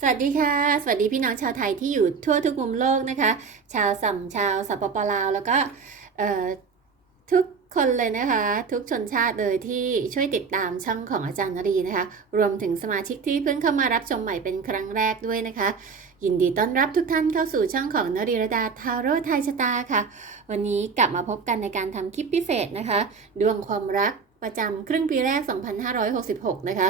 สวัสดีค่ะ สวัสดีพี่น้องชาวไทยที่อยู่ทั่วทุกมุมโลกนะคะ ชาวสัมชาวสปปลาว แล้วก็ทุกคนเลยนะคะ ทุกชนชาติเลยที่ช่วยติดตามช่องของอาจารย์นรีนะคะ รวมถึงสมาชิกที่เพิ่งเข้ามารับชมใหม่เป็นครั้งแรกด้วยนะคะ ยินดีต้อนรับทุกท่านเข้าสู่ช่องของนรีรดาทาโร่ไทยชะตาค่ะ วันนี้กลับมาพบกันในการทำคลิปพิเศษนะคะ ดวงความรักประจำครึ่งปีแรก 2566 นะคะ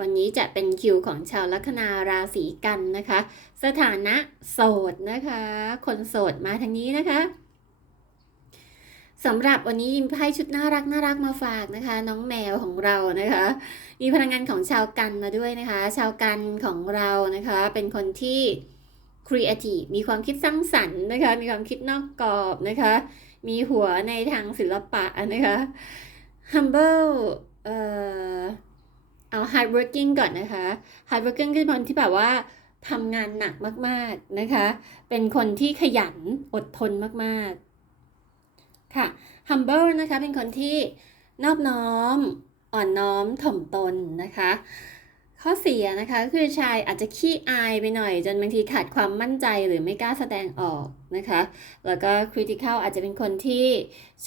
วันนี้จะเป็นคิวของชาวลัคนาราศีกันนะคะ สถานะโสดนะคะ คนโสดมาทางนี้นะคะสำหรับวันนี้มีไพ่ชุดน่ารักน่ารักมาฝากนะคะ น้องแมวของเรานะคะ มีพลังงานของชาวกันมาด้วยนะคะ ชาวกันของเรานะคะ เป็นคนที่ครีเอทีฟมีความคิดสร้างสรรค์นะคะ มีความคิดนอกกรอบนะคะ มีหัวในทางศิลปะนะคะ humble เอ่อ เอา hard working ก่อนนะคะ hard working คือคนที่แบบว่าทำงานหนักมากๆนะคะ เป็นคนที่ขยันอดทนมากๆ ค่ะ humble นะคะ เป็นคนที่นอบน้อม อ่อนน้อมถ่อมตนนะคะ ข้อเสียนะคะคือชายอาจจะขี้อายไปหน่อย จนบางทีขาดความมั่นใจหรือไม่กล้าแสดงออกนะคะ แล้วก็ critical อาจจะเป็นคนที่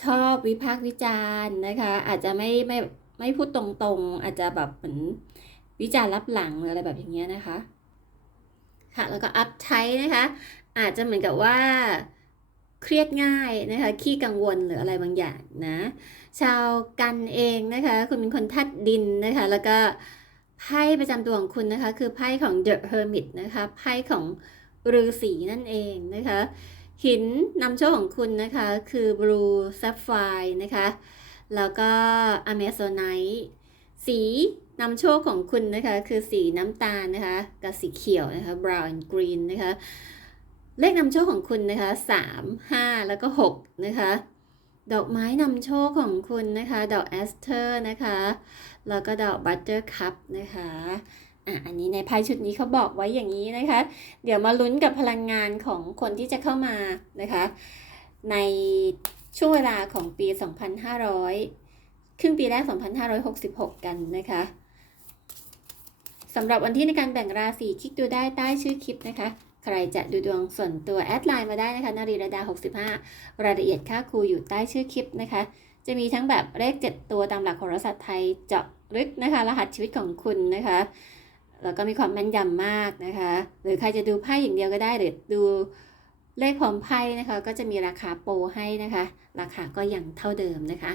ชอบวิพากษ์วิจารณ์นะคะ อาจจะไม่ไม่ ไม่พูดตรงๆ อาจจะแบบเหมือนวิจารณ์รับหลังหรืออะไรแบบอย่างเงี้ยนะคะ ค่ะ แล้วก็ up tight นะคะ อาจจะเหมือนกับว่าเครียดง่ายนะคะ ขี้กังวลหรืออะไรบางอย่างนะ ชาวกันเองนะคะ คุณเป็นคนทัดดินนะคะ แล้วก็ไพ่ประจำตัวของคุณนะคะ คือไพ่ของ The Hermit นะคะ ไพ่ของฤาษีนั่นเองนะคะ หินนำโชคของคุณนะคะ คือ Blue Sapphire นะคะ แล้วก็ Amazonite สีนำโชคของคุณนะคะ คือสีน้ำตาลนะคะ กับสีเขียวนะคะ brown and green นะคะ เลขนำโชคของคุณนะคะ3 5 แล้วก็ 6 นะคะ ดอกไม้นำโชคของคุณนะคะ ดอกแอสเทอร์นะคะ แล้วก็ดอกบัตเตอร์คัพนะคะอะอันนี้ในไพ่ชุดนี้เขาบอกไว้อย่างนี้นะคะ เดี๋ยวมาลุ้นกับพลังงานของคนที่จะเข้ามานะคะ ใน ช่วงเวลาของปี 2500 ครึ่งปีแรก 2566 กันนะคะสำหรับวันที่ในการแบ่งราศีคลิกดูได้ใต้ชื่อคลิปนะคะ ใครจะดูดวงส่วนตัวแอดไลน์มาได้นะคะนารีระดา 65 รายละเอียดค่าครูอยู่ใต้ชื่อคลิปนะคะ จะมีทั้งแบบเลข 7 ตัวตามหลักโหราศาสตร์ไทยเจาะลึกนะคะ รหัสชีวิตของคุณนะคะแล้วก็มีความแม่นยำมากนะคะ หรือใครจะดูไพ่อย่างเดียวก็ได้หรือดู เลขพร้อมไพ่นะคะก็จะมีราคาโปรให้นะคะ ราคาก็ยังเท่าเดิมนะคะ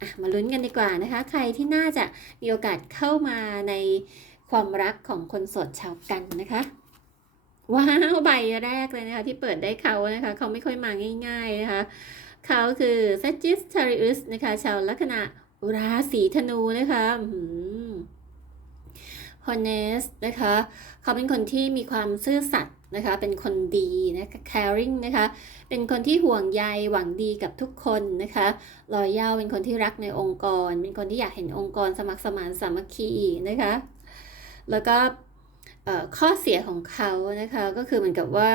อะมาลุ้นกันดีกว่านะคะ ใครที่น่าจะมีโอกาสเข้ามาในความรักของคนโสดชาวกันนะคะ ว้าวใบแรกเลยนะคะ ที่เปิดได้เขานะคะ เขาไม่ค่อยมาง่ายๆนะคะ เขาคือ Sagittarius นะคะ ชาวลัคนาราศีธนูนะคะฮอนเนสนะคะ เขาเป็นคนที่มีความซื่อสัตย์ นะคะ เป็นคนดีนะคะ caring นะคะ เป็นคนที่ห่วงใยหวังดีกับทุกคนนะคะรอยย่าเป็นคนที่รักในองค์กร เป็นคนที่อยากเห็นองค์กรสมัครสมานสามัคคีนะคะ แล้วก็ข้อเสียของเขานะคะ ก็คือเหมือนกับว่า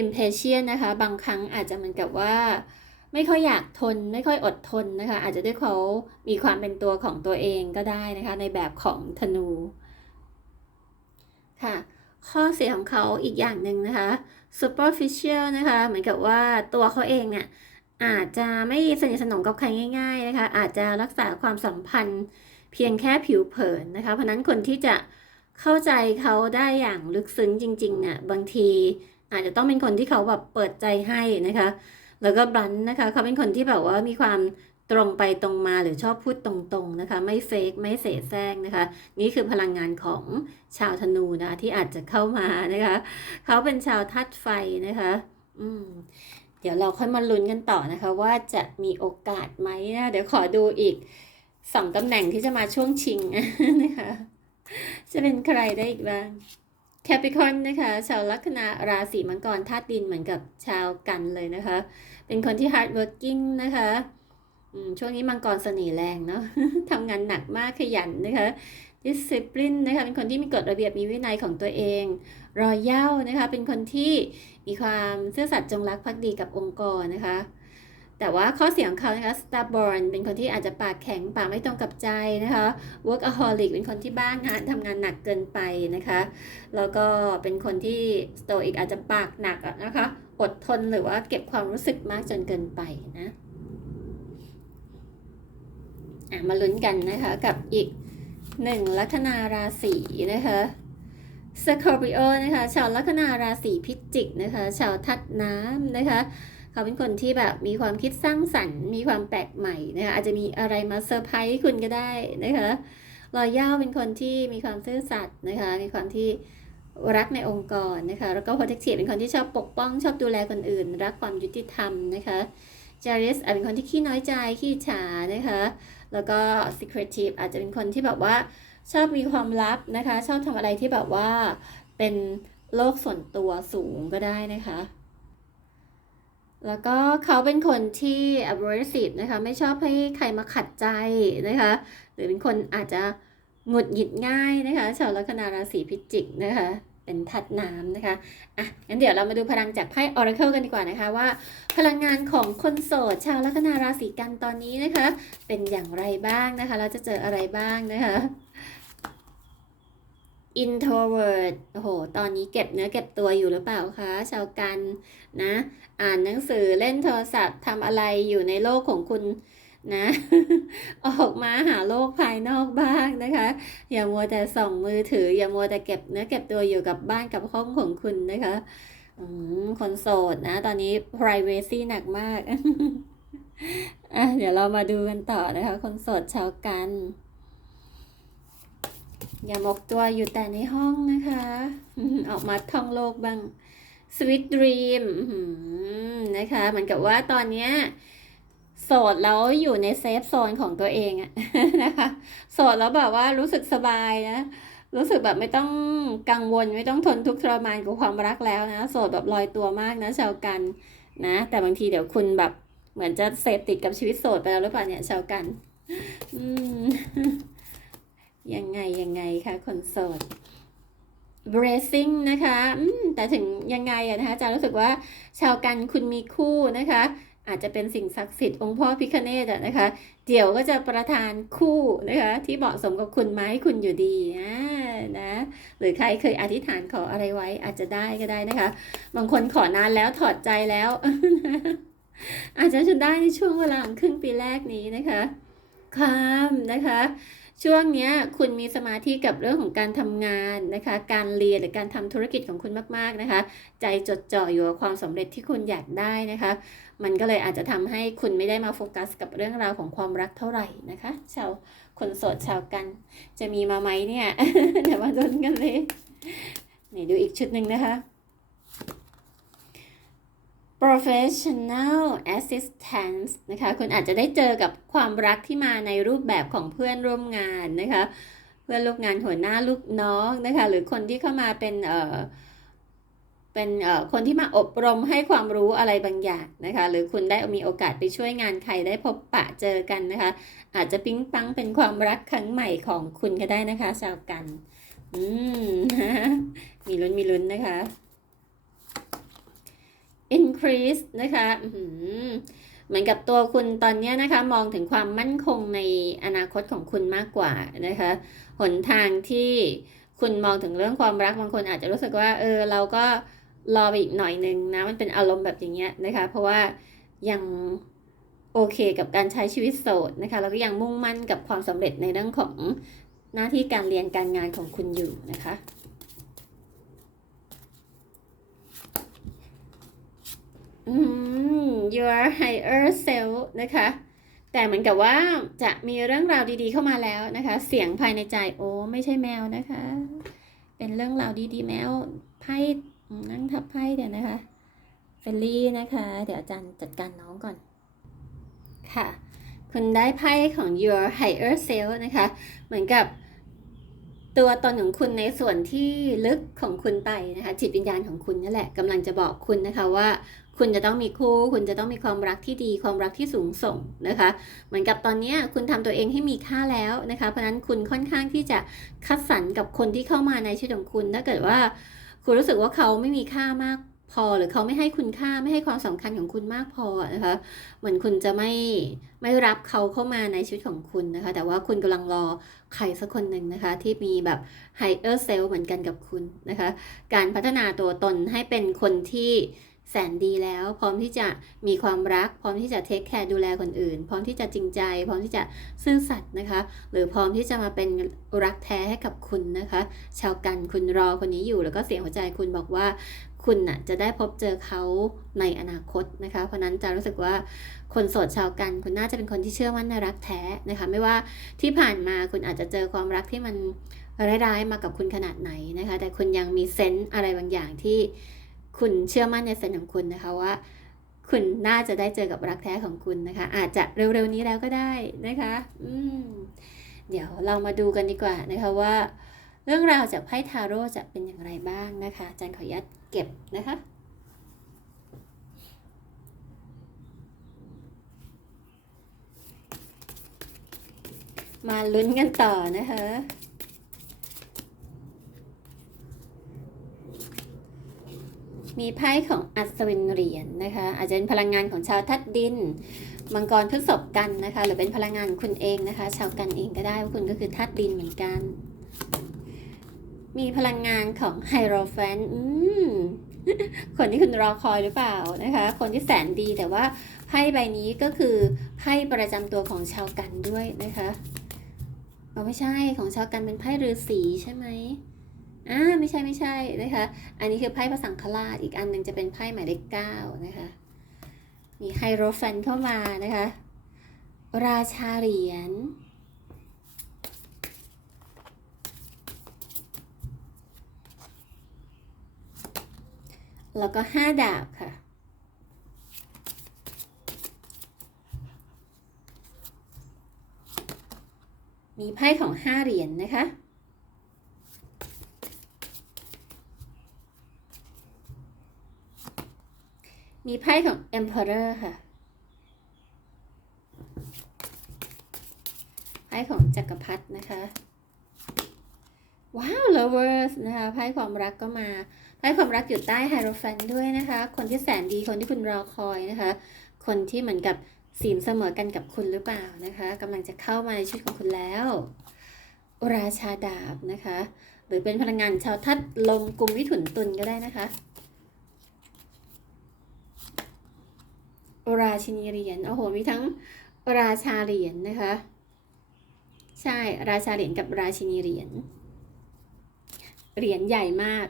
impatient นะคะ บางครั้งอาจจะเหมือนกับว่าไม่ค่อยอยากทนไม่ค่อยอดทนนะคะ อาจจะด้วยเขามีความเป็นตัวของตัวเองก็ได้นะคะ ในแบบของธนูค่ะ ข้อเสียของเขาอีกอย่างหนึ่งนะคะ superficial นะคะ เหมือนกับว่าตัวเขาเองเนี่ยอาจจะไม่สนิทสนมกับใครง่าย ๆนะคะ อาจจะรักษาความสัมพันธ์เพียงแค่ผิวเผินนะคะ เพราะนั้นคนที่จะเข้าใจเขาได้อย่างลึกซึ้งจริงๆเนี่ยบางทีอาจจะต้องเป็นคนที่เขาแบบเปิดใจให้นะคะ แล้วก็บลันนะคะ เขาเป็นคนที่แบบว่ามีความ ตรงไปตรงมาหรือชอบพูดตรงๆนะคะ ไม่เฟกไม่เสแสร้งนะคะ นี่คือพลังงานของชาวธนูนะคะที่อาจจะเข้ามานะคะ เขาเป็นชาวทัดไฟนะคะ อืมเดี๋ยวเราค่อยมาลุ้นกันต่อนะคะ ว่าจะมีโอกาสไหมนะเดี๋ยวขอดูอีกสองตำแหน่งที่จะมาช่วงชิงนะคะ จะเป็นใครได้อีกบ้างแคปิคอนนะคะชาวลัคนาราศีมังกรธาตุดินเหมือนกับชาวกันเลยนะคะ เป็นคนที่ hard working นะคะ ช่วงนี้มังกรเสน่ห์แรงเนาะทำงานหนักมากขยันนะคะ discipline นะคะเป็นคนที่มีกฎระเบียบมีวินัยของตัวเองรอยเย้านะคะ เป็นคนที่มีความซื่อสัตย์จงรักภักดีกับองค์กรนะคะ แต่ว่าข้อเสียของเขานะคะ stubborn เป็นคนที่อาจจะปากแข็งปากไม่ตรงกับใจนะคะ workaholic เป็นคนที่บ้างงานทำงานหนักเกินไปนะคะ แล้วก็เป็นคนที่ stoic อาจจะปากหนักนะคะ อดทนหรือว่าเก็บความรู้สึกมากจนเกินไปนะ อะมาลุ้นกันนะคะกับอีกหนึ่งลัคนาราศีนะคะสคอร์ i ิโอนะคะชาวลัคนาราศีพิจิกนะคะชาวทัดน้ำนะคะ เขาเป็นคนที่แบบมีความคิดสร้างสรรค์ มีความแปลกใหม่นะคะอาจจะมีอะไรมาเซอร์ไพรส์คุณก็ได้นะคะรอยย่าเป็นคนที่มีความซื่อสัตย์นะคะ มีความที่รักในองค์กรนะคะ แล้วก็โปรเทคทีเป็นคนที่ชอบปกป้อง ชอบดูแลคนอื่น รักความยุติธรรมนะคะจาริสอาจเป็นคนที่ขี้น้อยใจขี้ฉานะคะ แล้วก็ secretive อาจจะเป็นคนที่แบบว่าชอบมีความลับนะคะ ชอบทำอะไรที่แบบว่าเป็นโลกส่วนตัวสูงก็ได้นะคะ แล้วก็เขาเป็นคนที่ abrasive นะคะ ไม่ชอบให้ใครมาขัดใจนะคะ หรือเป็นคนอาจจะหงุดหงิดง่ายนะคะ ชาวลัคนาราศีพิจิกนะคะ เป็นทัดน้ำนะคะ อะ งั้นเดี๋ยวเรามาดูพลังจากไพ่ Oracle กันดีกว่านะคะว่า พลังงานของคนโสด ชาวลัคนาราศีกันตอนนี้นะคะ เป็นอย่างไรบ้างนะคะ เราจะเจออะไรบ้างนะคะ introvert โอ้โห ตอนนี้เก็บเนื้อเก็บตัวอยู่หรือเปล่าคะ ชาวกันนะ อ่านหนังสือเล่นโทรศัพท์ทำอะไรอยู่ในโลกของคุณ นะ ออกมาหาโลกภายนอกบ้างนะคะ อย่ามัวแต่ส่องมือถือ อย่ามัวแต่เก็บเนื้อเก็บตัวอยู่กับบ้านกับห้องของคุณนะคะคนโสดนะ ตอนนี้ privacy หนักมากอะเดี๋ยวเรามาดูกันต่อนะคะ คนโสดชาวกัน อย่าหมกตัวอยู่แต่ในห้องนะคะ ออกมาท่องโลกบ้าง Sweet Dream นะคะเหมือนกับว่าตอนเนี้ย สดแล้วอยู่ในเซฟโซนของตัวเองอะนะคะโสดแล้วแบบว่ารู้สึกสบายนะรู้สึกแบบไม่ต้องกังวลไม่ต้องทนทุกข์ทรมานกับความรักแล้วนะโสดแบบลอยตัวมากนะชาวกันนะ แต่บางทีเดี๋ยวคุณแบบเหมือนจะเสพติดกับชีวิตโสดไปแล้วหรือเปล่าเนี่ยชาวกันอืมยังไงยังไงคะคนโสด bracing นะคะแต่ถึงยังไงอะนะคะจารย์รู้สึกว่าชาวกันคุณมีคู่นะคะ อาจจะเป็นสิ่งศักดิ์สิทธิ์องค์พ่อพิคเนตนะคะ เดี๋ยวก็จะประทานคู่นะคะที่เหมาะสมกับคุณมาให้คุณอยู่ดีนะ หรือใครเคยอธิษฐานขออะไรไว้อาจจะได้ก็ได้นะคะ บางคนขอนานแล้วถอดใจแล้ว อาจจะจนได้ในช่วงเวลาครึ่งปีแรกนี้นะคะความนะคะช่วงนี้คุณมีสมาธิกับเรื่องของการทำงานนะคะ การเรียนหรือการทำธุรกิจของคุณมาก ๆนะคะ ใจจดจ่ออยู่กับความสำเร็จที่คุณอยากได้นะคะ มันก็เลยอาจจะทำให้คุณไม่ได้มาโฟกัสกับเรื่องราวของความรักเท่าไหร่นะคะ ชาวคนโสดชาวกัน จะมีมาไหมเนี่ย เดี๋ยวมาดูกันเลยนี่ดูอีกชุดหนึ่งนะคะ professional assistance นะคะ คุณอาจจะได้เจอกับความรักที่มาในรูปแบบของเพื่อนร่วมงานนะคะ เพื่อนร่วมงานหัวหน้าลูกน้องนะคะ หรือคนที่เข้ามาเป็นเอ่อ เป็นเอ่อคนที่มาอบรมให้ความรู้อะไรบางอย่างนะคะ หรือคุณได้มีโอกาสไปช่วยงานใครได้พบปะเจอกันนะคะ อาจจะปิ๊งปังเป็นความรักครั้งใหม่ของคุณก็ได้นะคะชาวกัน อืมมีลุ้นมีลุ้นนะคะ increase นะคะเหมือนกับตัวคุณตอนนี้นะคะ มองถึงความมั่นคงในอนาคตของคุณมากกว่านะคะ หนทางที่คุณมองถึงเรื่องความรักบางคนอาจจะรู้สึกว่า เออ เราก็ รอไปอีกหน่อยหนึ่งนะมันเป็นอารมณ์แบบอย่างเงี้ยนะคะ เพราะว่ายังโอเคกับการใช้ชีวิตโสดนะคะแล้วก็ยังมุ่งมั่นกับความสำเร็จในเรื่องของหน้าที่การเรียนการงานของคุณอยู่นะคะอืม your higher self นะคะ แต่เหมือนกับว่าจะมีเรื่องราวดีๆเข้ามาแล้วนะคะ เสียงภายในใจโอ้ไม่ใช่แมวนะคะ เป็นเรื่องราวดีๆแมวไพ่ นั่งทับไพ่เดี๋ยวนะคะเฟลลี่นะคะ เดี๋ยวอาจารย์จัดการน้องก่อน ค่ะ คุณได้ไพ่ของ your higher self นะคะ เหมือนกับตัวตนของคุณในส่วนที่ลึกของคุณไปนะคะ จิตวิญญาณของคุณนั่นแหละกำลังจะบอกคุณนะคะว่า คุณจะต้องมีคู่ คุณจะต้องมีความรักที่ดีความรักที่สูงส่งนะคะ เหมือนกับตอนนี้คุณทำตัวเองให้มีค่าแล้วนะคะ เพราะนั้นคุณค่อนข้างที่จะคัดสรรกับคนที่เข้ามาในชีวิตของคุณถ้าเกิดว่า คุณรู้สึกว่าเขาไม่มีค่ามากพอหรือเขาไม่ให้คุณค่าไม่ให้ความสำคัญของคุณมากพอนะคะเหมือนคุณจะไม่ไม่รับเขาเข้ามาในชีวิตของคุณนะคะ แต่ว่าคุณกำลังรอใครสักคนหนึ่งนะคะ ที่มีแบบ higher self เหมือนกันกับคุณนะคะ การพัฒนาตัวตนให้เป็นคนที่ แสนดีแล้ว พร้อมที่จะมีความรัก พร้อมที่จะเทคแคร์ดูแลคนอื่น พร้อมที่จะจริงใจ พร้อมที่จะซื่อสัตย์นะคะ หรือพร้อมที่จะมาเป็นรักแท้ให้กับคุณนะคะ ชาวกันคุณรอคนนี้อยู่ แล้วก็เสียงหัวใจคุณบอกว่า คุณน่ะจะได้พบเจอเขาในอนาคตนะคะ เพราะนั้นจะรู้สึกว่าคนโสดชาวกันคุณน่าจะเป็นคนที่เชื่อมั่นในรักแท้นะคะ ไม่ว่าที่ผ่านมาคุณอาจจะเจอความรักที่มันร้ายๆมากับคุณขนาดไหนนะคะ แต่คุณยังมีเซนส์อะไรบางอย่างที่ คุณเชื่อมั่นในเซนของคุณนะคะว่า คุณน่าจะได้เจอกับรักแท้ของคุณนะคะ อาจจะเร็วๆนี้แล้วก็ได้นะคะ อืมเดี๋ยวเรามาดูกันดีกว่านะคะว่า เรื่องราวจากไพ่ทาโร่จะเป็นอย่างไรบ้างนะคะอาจารย์ขออนุญาตเก็บนะคะมาลุ้นกันต่อนะคะ มีไพ่ของอัศวินเหรียญนะคะ อาจจะเป็นพลังงานของชาวทัดดิน มังกรพฤษภกันนะคะ หรือเป็นพลังงานคุณเองนะคะ ชาวกันเองก็ได้เพราะคุณก็คือทัดดินเหมือนกัน มีพลังงานของไฮโรแฟนอืมคนที่คุณรอคอยหรือเปล่านะคะ คนที่แสนดีแต่ว่าไพ่ใบนี้ก็คือไพ่ประจำตัวของชาวกันด้วยนะคะเอาไม่ใช่ของชาวกันเป็นไพ่ฤาษีใช่ไหม อ่าไม่ใช่ไม่ใช่นะคะ อันนี้คือไพ่พระสังฆราช อีกอันหนึ่งจะเป็นไพ่หมายเลขเก้านะคะ มีไฮโรแฟนเข้ามานะคะ ราชาเหรียญแล้วก็ห้าดาบค่ะ มีไพ่ของห้าเหรียญนะคะ มีไพ่ของ Emperor ค่ะ ไพ่ของจักรพรรดินะคะ ว้าว lovers นะคะ ไพ่ความรักก็มา ไพ่ความรักอยู่ใต้ไฮโรแฟนด้วยนะคะ คนที่แสนดี คนที่คุณรอคอยนะคะ คนที่เหมือนกับสีมเสมอกันกับคุณหรือเปล่านะคะกำลังจะเข้ามาในชีวิตของคุณแล้ว ราชาดาบนะคะ หรือเป็นพลังงานชาวทัดลมกลุ่มวิถุนตุลก็ได้นะคะ ราชินีเหรียญโอ้โหมีทั้งราชาเหรียญนะคะ ใช่ราชาเหรียญกับราชินีเหรียญเหรียญใหญ่มาก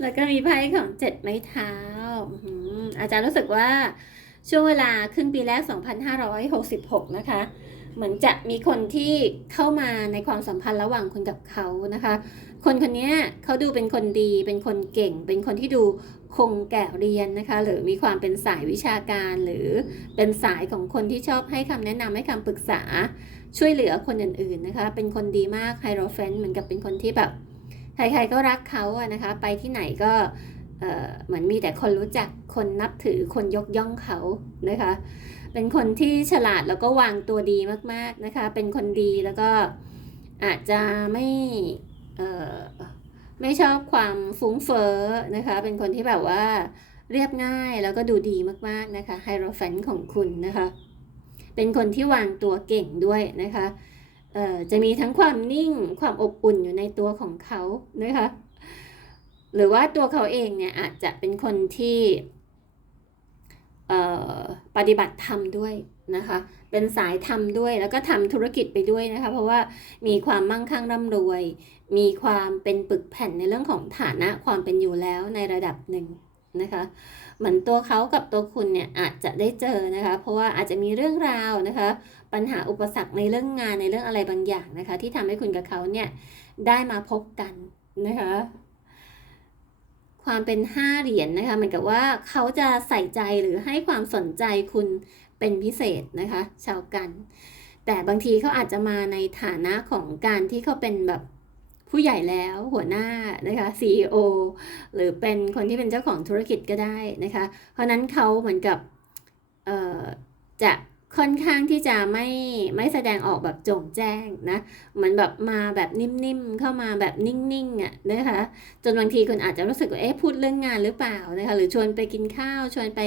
แล้วก็มีไพ่ของเจ็ดไม้เท้าอื้อหืออาจารย์รู้สึกว่าช่วงเวลาครึ่งปีแรก 2566 นะคะ เหมือนจะมีคนที่เข้ามาในความสัมพันธ์ระหว่างคุณกับเขานะคะ คนคนนี้เขาดูเป็นคนดี เป็นคนเก่ง เป็นคนที่ดูคงแก่เรียนนะคะ หรือมีความเป็นสายวิชาการ หรือเป็นสายของคนที่ชอบให้คำแนะนำให้คำปรึกษา ช่วยเหลือคนอื่นๆนะคะ เป็นคนดีมากไฮโรเฟนเหมือนกับเป็นคนที่แบบใครๆก็รักเขาอะนะคะ ไปที่ไหนก็เหมือนมีแต่คนรู้จักคนนับถือคนยกย่องเขานะคะ เป็นคนที่ฉลาดแล้วก็วางตัวดีมากๆนะคะ เป็นคนดีแล้วก็อาจจะไม่ ไม่ชอบความฟุ้งเฟ้อนะคะ เป็นคนที่แบบว่าเรียบง่ายแล้วก็ดูดีมากๆนะคะไฮโรแฟนของคุณนะคะ เป็นคนที่วางตัวเก่งด้วยนะคะเอ่อจะมีทั้งความนิ่งความอบอุ่นอยู่ในตัวของเขานะคะ หรือว่าตัวเขาเองเนี่ยอาจจะเป็นคนที่เอ่อปฏิบัติธรรมด้วย นะคะ เป็นสายธรรมด้วยแล้วก็ทำธุรกิจไปด้วยนะคะ เพราะว่ามีความมั่งคั่งร่ำรวย มีความเป็นปึกแผ่นในเรื่องของฐานะความเป็นอยู่แล้วในระดับหนึ่งนะคะเหมือนตัวเขากับตัวคุณเนี่ยอาจจะได้เจอนะคะ เพราะว่าอาจจะมีเรื่องราวนะคะ ปัญหาอุปสรรคในเรื่องงานในเรื่องอะไรบางอย่างนะคะ ที่ทำให้คุณกับเขาเนี่ยได้มาพบกันนะคะ ความเป็นห้าเหรียญนะคะเหมือนกับว่าเขาจะใส่ใจหรือให้ความสนใจคุณ เป็นพิเศษนะคะ ชาวกัน แต่บางทีเขาอาจจะมาในฐานะของการที่เขาเป็นแบบผู้ใหญ่แล้วหัวหน้านะคะ CEO หรือเป็นคนที่เป็นเจ้าของธุรกิจก็ได้นะคะ เพราะนั้นเขาเหมือนกับจะ ค่อนข้างที่จะไม่ไม่แสดงออกแบบโจงแจ้งนะมือนแบบมาแบบนิ่มๆเข้ามาแบบนิ่งๆอะนะคะจนบางทีคุณอาจจะรู้สึกว่าเอ๊ะพูดเรื่องงานหรือเปล่านะคะหรือชวนไปกินข้าวชวนไป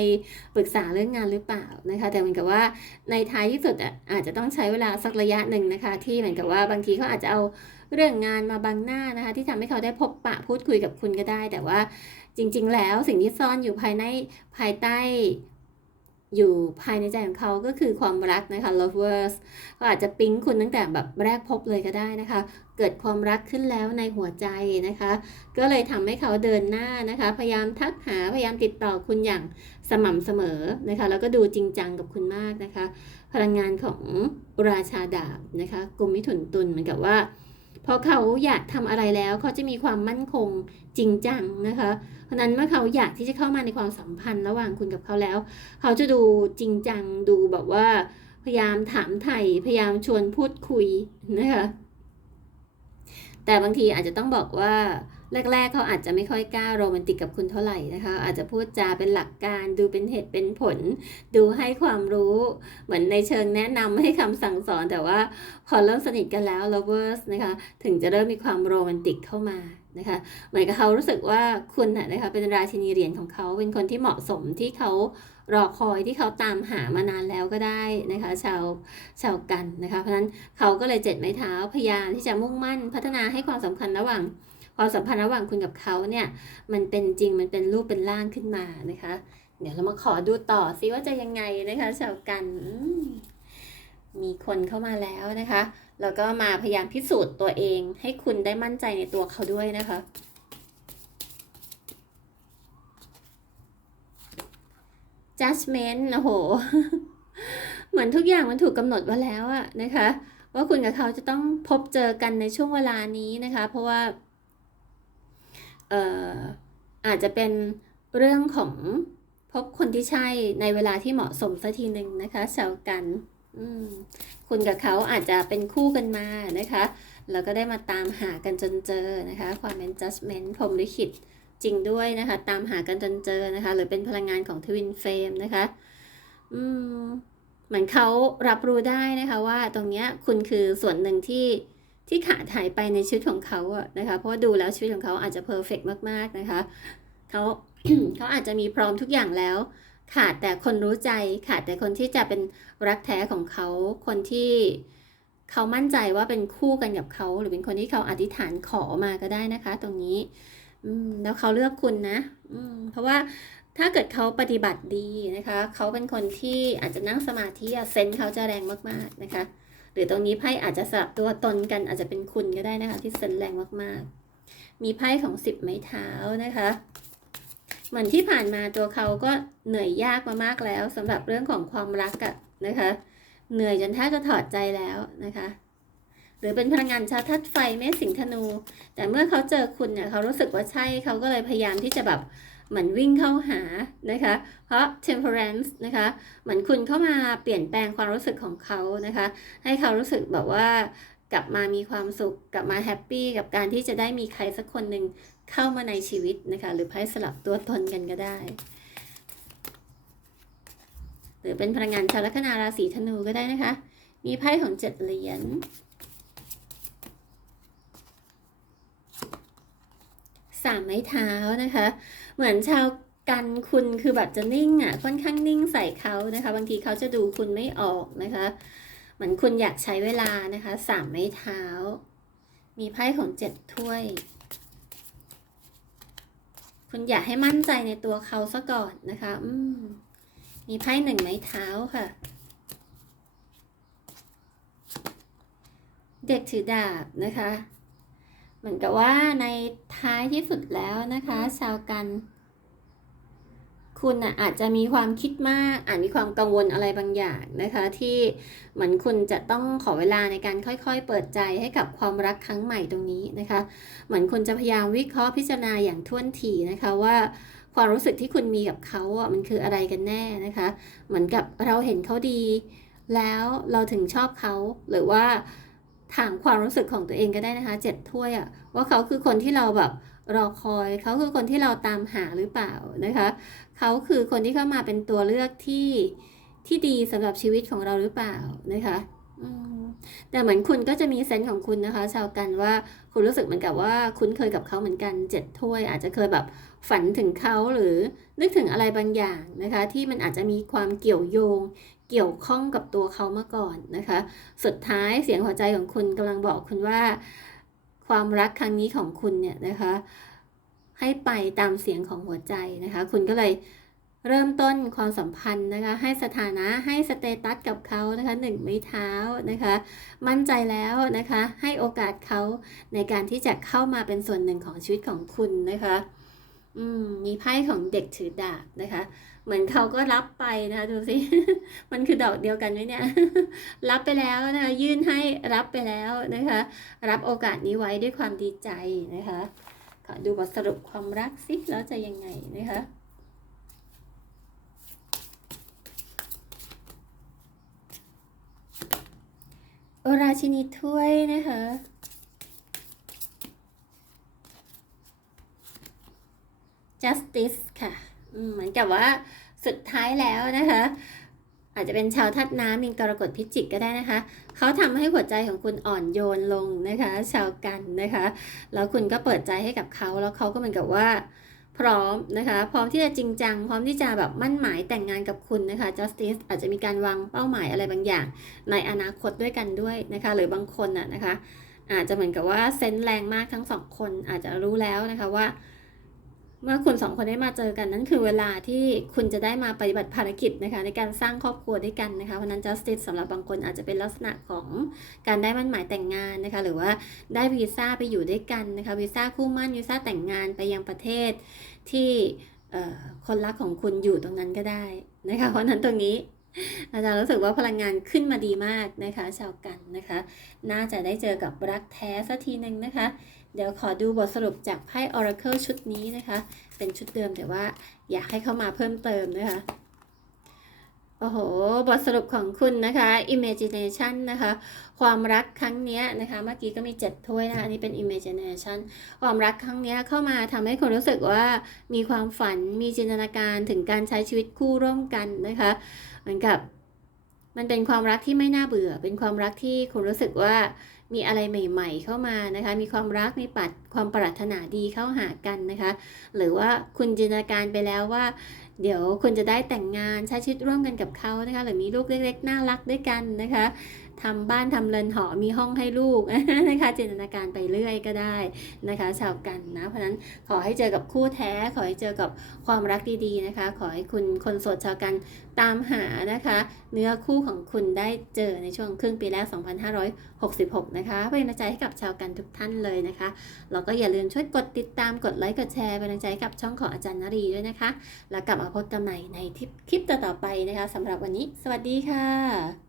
ปรึกษาเรื่องงานหรือเปล่านะคะ แต่เหมือนกับว่าในท้ายที่สุดอะอาจจะต้องใช้เวลาสักระยะหนึ่งนะคะ ที่เหมือนกับว่าบางทีเขาอาจจะเอาเรื่องงานมาบังหน้านะคะ ที่ทำให้เขาได้พบปะพูดคุยกับคุณก็ได้ แต่ว่าจริง ๆ แล้วสิ่งที่ซ่อนอยู่ภายในภายใต้ อยู่ภายในใจของเขาก็คือความรักนะคะ lovers ก็อาจจะปิ๊งคุณตั้งแต่แบบแรกพบเลยก็ได้นะคะ เกิดความรักขึ้นแล้วในหัวใจนะคะ ก็เลยทำให้เขาเดินหน้านะคะ พยายามทักหาพยายามติดต่อคุณอย่างสม่ำเสมอนะคะ แล้วก็ดูจริงจังกับคุณมากนะคะ พลังงานของราชาดาบนะคะกรมมิถุนตุลเหมือนกับว่า พอเขาอยากทำอะไรแล้วเขาจะมีความมั่นคงจริงจังนะคะ เพราะนั้นเมื่อเขาอยากที่จะเข้ามาในความสัมพันธ์ระหว่างคุณกับเขาแล้ว เขาจะดูจริงจังดูแบบว่า พยายามถามไถ่พยายามชวนพูดคุยนะคะแต่บางทีอาจจะต้องบอกว่า แรกๆเขาอาจจะไม่ค่อยกล้าโรแมนติกกับคุณเท่าไหร่นะคะ อาจจะพูดจาเป็นหลักการดูเป็นเหตุเป็นผล ดูให้ความรู้เหมือนในเชิงแนะนำให้คำสั่งสอนแต่ว่าพอเริ่มสนิทกันแล้ว lovers นะคะถึงจะเริ่มมีความโรแมนติกเข้ามานะคะเหมือนกับเขารู้สึกว่าคุณน่ะนะคะเป็นราชินีเหรียญของเขาเป็นคนที่เหมาะสมที่เขารอคอยที่เขาตามหามานานแล้วก็ได้นะคะชาวชาวกันนะคะเพราะฉะนั้นเขาก็เลยเจ็ดไม้เท้าพยายามที่จะมุ่งมั่นพัฒนาให้ความสำคัญระหว่าง ความสัมพันธ์ระหว่างคุณกับเขาเนี่ยมันเป็นจริงมันเป็นรูปเป็นร่างขึ้นมานะคะ เดี๋ยวเรามาขอดูต่อซิว่าจะยังไงนะคะชาวกันมีคนเข้ามาแล้วนะคะ แล้วก็มาพยายามพิสูจน์ตัวเอง ให้คุณได้มั่นใจในตัวเขาด้วยนะคะ judgment โอ้โห เหมือนทุกอย่างมันถูกกำหนดไว้แล้วอะนะคะ ว่าคุณกับเขาจะต้องพบเจอกันในช่วงเวลานี้นะคะ เพราะว่า อออาจจะเป็นเรื่องของพบคนที่ใช่ในเวลาที่เหมาะสมสักทีหนึ่งนะคะชาวกันคุณกับเขาอาจจะเป็นคู่กันมานะคะ แล้วก็ได้มาตามหากันจนเจอนะคะ ความเป็น judgment พรมลิขิตจริงด้วยนะคะ ตามหากันจนเจอนะคะ หรือเป็นพลังงานของทวินเฟรมนะคะ อืมเหมือนเขารับรู้ได้นะคะว่าตรงเนี้ยคุณคือส่วนหนึ่งที่ ที่ขาดหายไปในชีวิตของเขาอะนะคะ เพราะดูแล้วชีวิตของเขาอาจจะเพอร์เฟกมากๆนะคะเขาเขาอาจจะมีพร้อมทุกอย่างแล้ว ขาดแต่คนรู้ใจขาดแต่คนที่จะเป็นรักแท้ของเขาคนที่เขามั่นใจว่าเป็นคู่กันกับเขา หรือเป็นคนที่เขาอธิษฐานขอมาก็ได้นะคะ ตรงนี้แล้วเขาเลือกคุณนะเพราะว่าถ้าเกิดเขาปฏิบัติดีนะคะ เขาเป็นคนที่อาจจะนั่งสมาธิเซนเขาจะแรงมากๆนะคะ หรือตรงนี้ไพ่อาจจะสลับตัวตนกันอาจจะเป็นคุณก็ได้นะคะ ที่เซนส์แรงมากๆ มีไพ่ของสิบไม้เท้านะคะ เหมือนที่ผ่านมาตัวเขาก็เหนื่อยยากมามากแล้วสำหรับเรื่องของความรักอะนะคะ เหนื่อยจนแทบจะถอดใจแล้วนะคะ หรือเป็นพลังงานชาวธาตุไฟเมษสิงห์ธนู แต่เมื่อเขาเจอคุณเนี่ยเขารู้สึกว่าใช่เขาก็เลยพยายามที่จะแบบ เหมือนวิ่งเข้าหานะคะ เพราะ temperance นะคะ เหมือนคุณเข้ามาเปลี่ยนแปลงความรู้สึกของเขานะคะ ให้เขารู้สึกแบบว่ากลับมามีความสุข กลับมาแฮปปี้กับการที่จะได้มีใครสักคนหนึ่งเข้ามาในชีวิตนะคะ หรือไพ่สลับตัวตนกันก็ได้ หรือเป็นพลังงานชาวลัคนาราศีธนูก็ได้นะคะ มีไพ่ของเจ็ดเหรียญสามไม้เท้านะคะ เหมือนชาวกันคุณคือแบบจะนิ่งอะค่อนข้างนิ่งใส่เขานะคะ บางทีเขาจะดูคุณไม่ออกนะคะเหมือนคุณอยากใช้เวลานะคะสามไม้เท้า มีไพ่ของเจ็ดถ้วย คุณอยากให้มั่นใจในตัวเขาซะก่อนนะคะอืมมีไพ่หนึ่งไม้เท้าค่ะ เด็กถือดาบนะคะ เหมือนกับว่าในท้ายที่สุดแล้วนะคะ ชาวกัน คุณน่ะอาจจะมีความคิดมาก อาจมีความกังวลอะไรบางอย่างนะคะ ที่เหมือนคุณจะต้องขอเวลาในการค่อยๆ เปิดใจให้กับความรักครั้งใหม่ตรงนี้นะคะ เหมือนคุณจะพยายามวิเคราะห์พิจารณาอย่างท่วนทีนะคะว่าความรู้สึกที่คุณมีกับเขาอะมันคืออะไรกันแน่นะคะ เหมือนกับเราเห็นเขาดี แล้วเราถึงชอบเขาหรือว่า ถามความรู้สึกของตัวเองก็ได้นะคะเจ็ดถ้วยอะว่าเขาคือคนที่เราแบบรอคอย เขาคือคนที่เราตามหาหรือเปล่านะคะ เขาคือคนที่เข้ามาเป็นตัวเลือกที่ที่ดีสำหรับชีวิตของเราหรือเปล่านะคะแต่เหมือนคุณก็จะมีเซนส์ของคุณนะคะ ชาวกันว่าคุณรู้สึกเหมือนกับว่าคุ้นเคยกับเขาเหมือนกันเจ็ดถ้วย อาจจะเคยแบบฝันถึงเขาหรือนึกถึงอะไรบางอย่างนะคะ ที่มันอาจจะมีความเกี่ยวโยง เกี่ยวข้องกับตัวเขามาก่อนนะคะ สุดท้ายเสียงหัวใจของคุณกำลังบอกคุณว่า ความรักครั้งนี้ของคุณเนี่ยนะคะ ให้ไปตามเสียงของหัวใจนะคะ คุณก็เลยเริ่มต้นความสัมพันธ์นะคะ ให้สถานะให้สเตตัสกับเขานะคะหนึ่งไม้เท้านะคะ มั่นใจแล้วนะคะ ให้โอกาสเขาในการที่จะเข้ามาเป็นส่วนหนึ่งของชีวิตของคุณนะคะ อืมมีไพ่ของเด็กถือดาบนะคะ เหมือนเขาก็รับไปนะคะดูสิ มันคือดอกเดียวกันไหมเนี่ย รับไปแล้วนะคะยื่นให้รับไปแล้วนะคะ รับโอกาสนี้ไว้ด้วยความดีใจนะคะขอดูบทสรุปความรักสิแล้วจะยังไงนะคะโอราชินีถ้วยนะคะ justice ค่ะ เหมือนกับว่าสุดท้ายแล้วนะคะ อาจจะเป็นชาวทัดน้ำมีกรกฎพิจิกก็ได้นะคะ เขาทำให้หัวใจของคุณอ่อนโยนลงนะคะ ชาวกันนะคะ แล้วคุณก็เปิดใจให้กับเขาแล้วเขาก็เหมือนกับว่าพร้อมนะคะ พร้อมที่จะจริงจัง พร้อมที่จะแบบมั่นหมายแต่งงานกับคุณนะคะ justice อาจจะมีการวางเป้าหมายอะไรบางอย่าง ในอนาคตด้วยกันด้วยนะคะ หรือบางคนน่ะนะคะ อาจจะเหมือนกับว่าเซนส์แรงมากทั้งสองคนอาจจะรู้แล้วนะคะว่า เมื่อคุณสองคนได้มาเจอกันนั่นคือเวลาที่คุณจะได้มาปฏิบัติภารกิจนะคะในการสร้างครอบครัวด้วยกันนะคะเพราะนั้น justice สำหรับบางคนอาจจะเป็นลักษณะของการได้มั่นหมายแต่งงานนะคะหรือว่าได้วีซ่าไปอยู่ด้วยกันนะคะวีซ่าคู่มั่นวีซ่าแต่งงานไปยังประเทศที่คนรักของคุณอยู่ตรงนั้นก็ได้นะคะเพราะนั้นตรงนี้ อาจารย์รู้สึกว่าพลังงานขึ้นมาดีมากนะคะ ชาวกันนะคะ น่าจะได้เจอกับรักแท้สักทีหนึ่งนะคะ เดี๋ยวขอดูบทสรุปจากไพ่ Oracle ชุดนี้นะคะ เป็นชุดเดิมแต่ว่าอยากให้เข้ามาเพิ่มเติมนะคะ โอ้โห บทสรุปของคุณนะคะ imagination นะคะ ความรักครั้งนี้นะคะ เมื่อกี้ก็มีเจ็ดถ้วยนะคะนนี้เป็น imagination ความรักครั้งนี้เข้ามาทำให้คนรู้สึกว่ามีความฝัน มีจินตนาการถึงการใช้ชีวิตคู่ร่วมกันนะคะ เหมือนกับ มันเป็นความรักที่ไม่น่าเบื่อ เป็นความรักที่คุณรู้สึกว่ามีอะไรใหม่ ๆ เข้ามานะคะ มีความรักมีปัดความปรารถนาดีเข้าหากันนะคะ หรือว่าคุณจินตนาการไปแล้วว่า เดี๋ยวคุณจะได้แต่งงานใช้ชีวิตร่วมกันกับเขานะคะ หรือมีลูกเล็กๆน่ารักด้วยกันนะคะ ทำบ้านทำเรือนหอมีห้องให้ลูกนะคะจินตนาการไปเรื่อยก็ได้นะคะชาวกันนะ เพราะนั้นขอให้เจอกับคู่แท้ ขอให้เจอกับความรักดีๆนะคะ ขอให้คุณคนโสดชาวกันตามหานะคะ เนื้อคู่ของคุณได้เจอในช่วงครึ่งปีแรก 2566 นะคะเป็นกำลังใจให้กับชาวกันทุกท่านเลยนะคะแล้วก็อย่าลืมช่วยกดติดตามกดไลค์กดแชร์เป็นกำลังใจกับช่องของอาจารย์นรีด้วยนะคะ แล้วกลับมาพบกันใหม่ในคลิปต่อๆไปนะคะสำหรับวันนี้ สวัสดีค่ะ